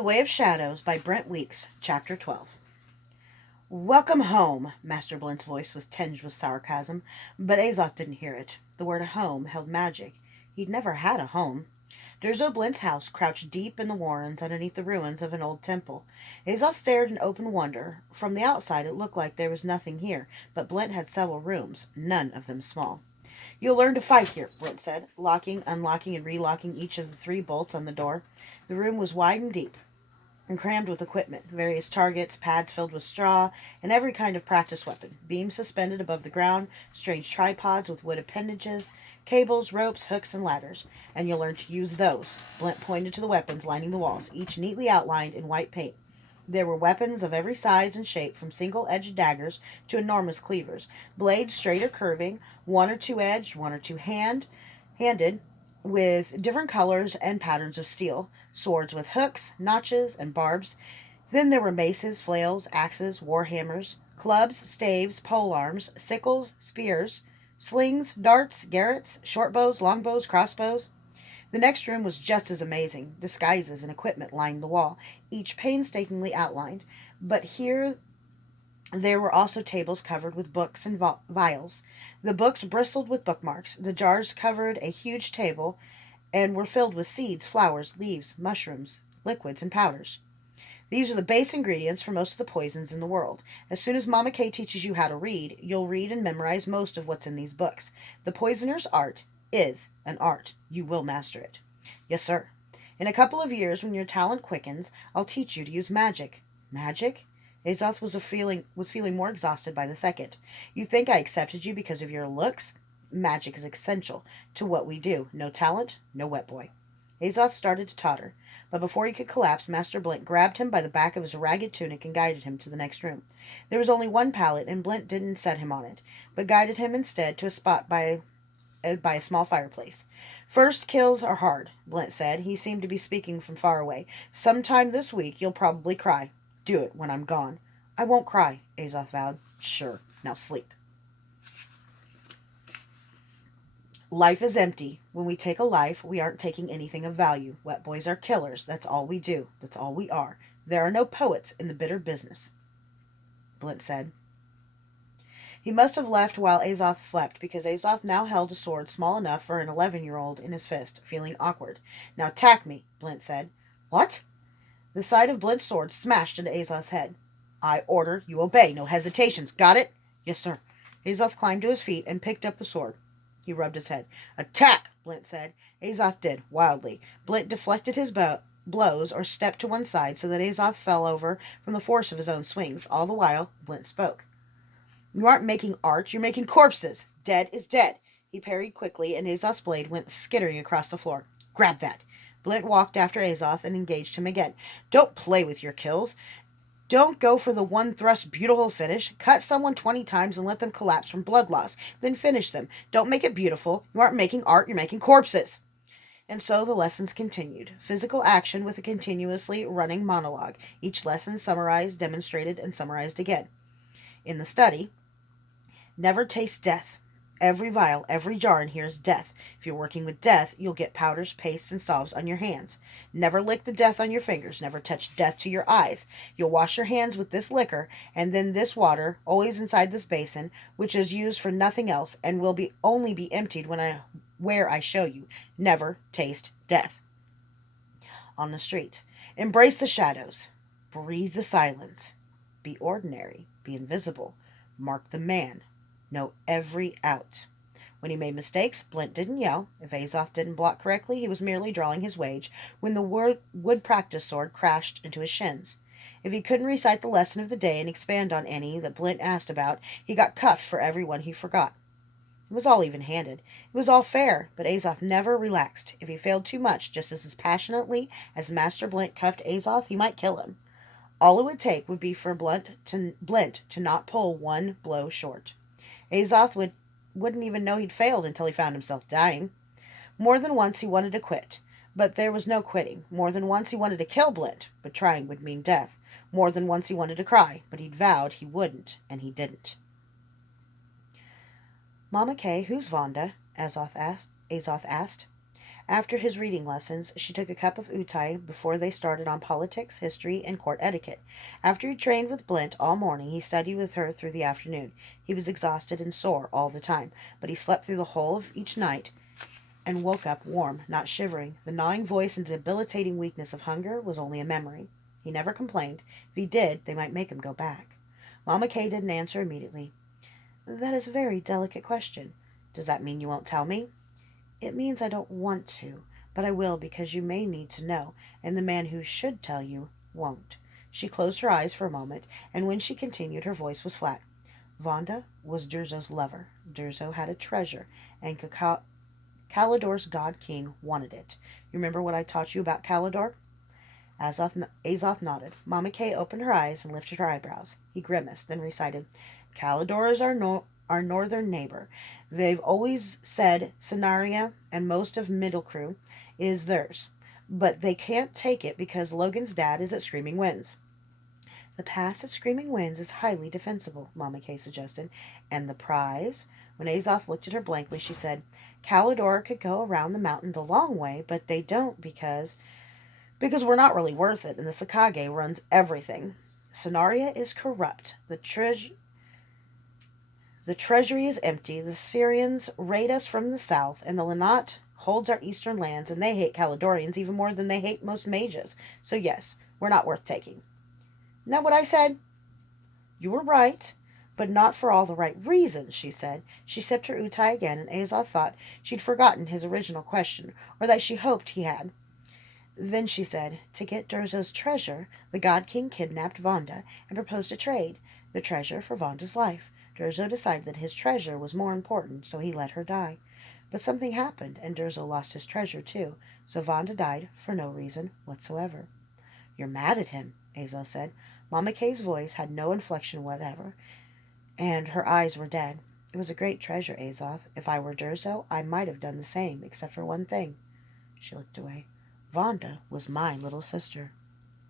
The Way of Shadows by Brent Weeks, Chapter 12. Welcome home, Master Blint's voice was tinged with sarcasm, but Azoth didn't hear it. The word home held magic. He'd never had a home. Durzo Blint's house crouched deep in the warrens underneath the ruins of an old temple. Azoth stared in open wonder. From the outside it looked like there was nothing here, but Blint had several rooms, none of them small. You'll learn to fight here, Blint said, locking, unlocking, and relocking each of the 3 bolts on the door. The room was wide and deep, and crammed with equipment, various targets, pads filled with straw, and every kind of practice weapon, beams suspended above the ground, strange tripods with wood appendages, cables, ropes, hooks, and ladders. And you'll learn to use those. Blint pointed to the weapons lining the walls, each neatly outlined in white paint. There were weapons of every size and shape, from single-edged daggers to enormous cleavers, blades straight or curving, 1 or 2-edged, 1 or 2-handed, with different colors and patterns of steel, swords with hooks, notches, and barbs. Then there were maces, flails, axes, war hammers, clubs, staves, polearms, sickles, spears, slings, darts, garrots, short bows, long bows, crossbows. The next room was just as amazing. Disguises and equipment lined the wall, each painstakingly outlined. But here there were also tables covered with books and vials. The books bristled with bookmarks. The jars covered a huge table and were filled with seeds, flowers, leaves, mushrooms, liquids, and powders. These are the base ingredients for most of the poisons in the world. As soon as Mama Kay teaches you how to read, you'll read and memorize most of what's in these books. The poisoner's art is an art. You will master it. Yes, sir. In a couple of years, when your talent quickens, I'll teach you to use magic. Magic? Azoth was feeling more exhausted by the second. You think I accepted you because of your looks? Magic is essential to what we do. No talent, no wet boy. Azoth started to totter, but before he could collapse, Master Blint grabbed him by the back of his ragged tunic and guided him to the next room. There was only one pallet, and Blint didn't set him on it, but guided him instead to a spot by a small fireplace. First kills are hard, Blint said. He seemed to be speaking from far away. Sometime this week you'll probably cry. Do it when I'm gone. I won't cry, Azoth vowed. Sure. Now sleep. Life is empty. When we take a life, we aren't taking anything of value. Wet boys are killers. That's all we do. That's all we are. There are no poets in the bitter business, Blint said. He must have left while Azoth slept, because Azoth now held a sword small enough for an 11-year-old in his fist, feeling awkward. Now attack me, Blint said. What? The side of Blint's sword smashed into Azoth's head. I order, you obey, no hesitations. Got it? Yes, sir. Azoth climbed to his feet and picked up the sword. He rubbed his head. Attack, Blint said. Azoth did, wildly. Blint deflected his blows or stepped to one side so that Azoth fell over from the force of his own swings. All the while, Blint spoke. You aren't making art, you're making corpses. Dead is dead. He parried quickly, and Azoth's blade went skittering across the floor. Grab that. Blint walked after Azoth and engaged him again. Don't play with your kills. Don't go for the one-thrust beautiful finish. Cut someone 20 times and let them collapse from blood loss. Then finish them. Don't make it beautiful. You aren't making art, you're making corpses. And so the lessons continued. Physical action with a continuously running monologue. Each lesson summarized, demonstrated, and summarized again. In the study, never taste death. Every vial, every jar in here is death. If you're working with death, you'll get powders, pastes, and salves on your hands. Never lick the death on your fingers. Never touch death to your eyes. You'll wash your hands with this liquor, and then this water, always inside this basin, which is used for nothing else, and will only be emptied where I show you. Never taste death. On the street, embrace the shadows. Breathe the silence. Be ordinary. Be invisible. Mark the man. Know every out. When he made mistakes, Blint didn't yell. If Azoth didn't block correctly, he was merely drawing his wage when the wood practice sword crashed into his shins. If he couldn't recite the lesson of the day and expand on any that Blint asked about, he got cuffed for every one he forgot. It was all even-handed. It was all fair, but Azoth never relaxed. If he failed too much, just as passionately as Master Blint cuffed Azoth, he might kill him. All it would take would be for Blint to not pull one blow short. Azoth wouldn't even know he'd failed until he found himself dying. More than once he wanted to quit, but there was no quitting. More than once he wanted to kill Blint, but trying would mean death. More than once he wanted to cry, but he'd vowed he wouldn't, and he didn't. Mama Kay, who's Vonda? Azoth asked. After his reading lessons, she took a cup of utai before they started on politics, history, and court etiquette. After he trained with Blint all morning, he studied with her through the afternoon. He was exhausted and sore all the time, but he slept through the whole of each night and woke up warm, not shivering. The gnawing voice and debilitating weakness of hunger was only a memory. He never complained. If he did, they might make him go back. Mama Kay didn't answer immediately. That is a very delicate question. Does that mean you won't tell me? It means I don't want to, but I will because you may need to know, and the man who should tell you won't. She closed her eyes for a moment, and when she continued, her voice was flat. Vonda was Durzo's lover. Durzo had a treasure, and Kalidor's god king wanted it. You remember what I taught you about Kalidor? Azoth nodded. Mama Kay opened her eyes and lifted her eyebrows. He grimaced, then recited, Kalidor is our northern neighbor. They've always said Sonaria and most of Middle Crew is theirs, but they can't take it because Logan's dad is at Screaming Winds. The pass at Screaming Winds is highly defensible, Mama Kay suggested. And the prize? When Azoth looked at her blankly, she said, Kalidor could go around the mountain the long way, but they don't because we're not really worth it, and the Sakage runs everything. Sonaria is corrupt. The treasury is empty. The Syrians raid us from the south, and the Lenat holds our eastern lands, and they hate Kalidorians even more than they hate most mages. So yes, we're not worth taking. Isn't that what I said? You were right, but not for all the right reasons, she said. She sipped her utai again, and Azoth thought she'd forgotten his original question, or that she hoped he had. Then she said, to get Durzo's treasure, the God King kidnapped Vonda and proposed a trade, the treasure for Vonda's life. Durzo decided that his treasure was more important, so he let her die. But something happened, and Durzo lost his treasure too, so Vonda died for no reason whatsoever. You're mad at him, Azoth said. Mama Kay's voice had no inflection whatever, and her eyes were dead. It was a great treasure, Azoth. If I were Durzo, I might have done the same, except for one thing. She looked away. Vonda was my little sister.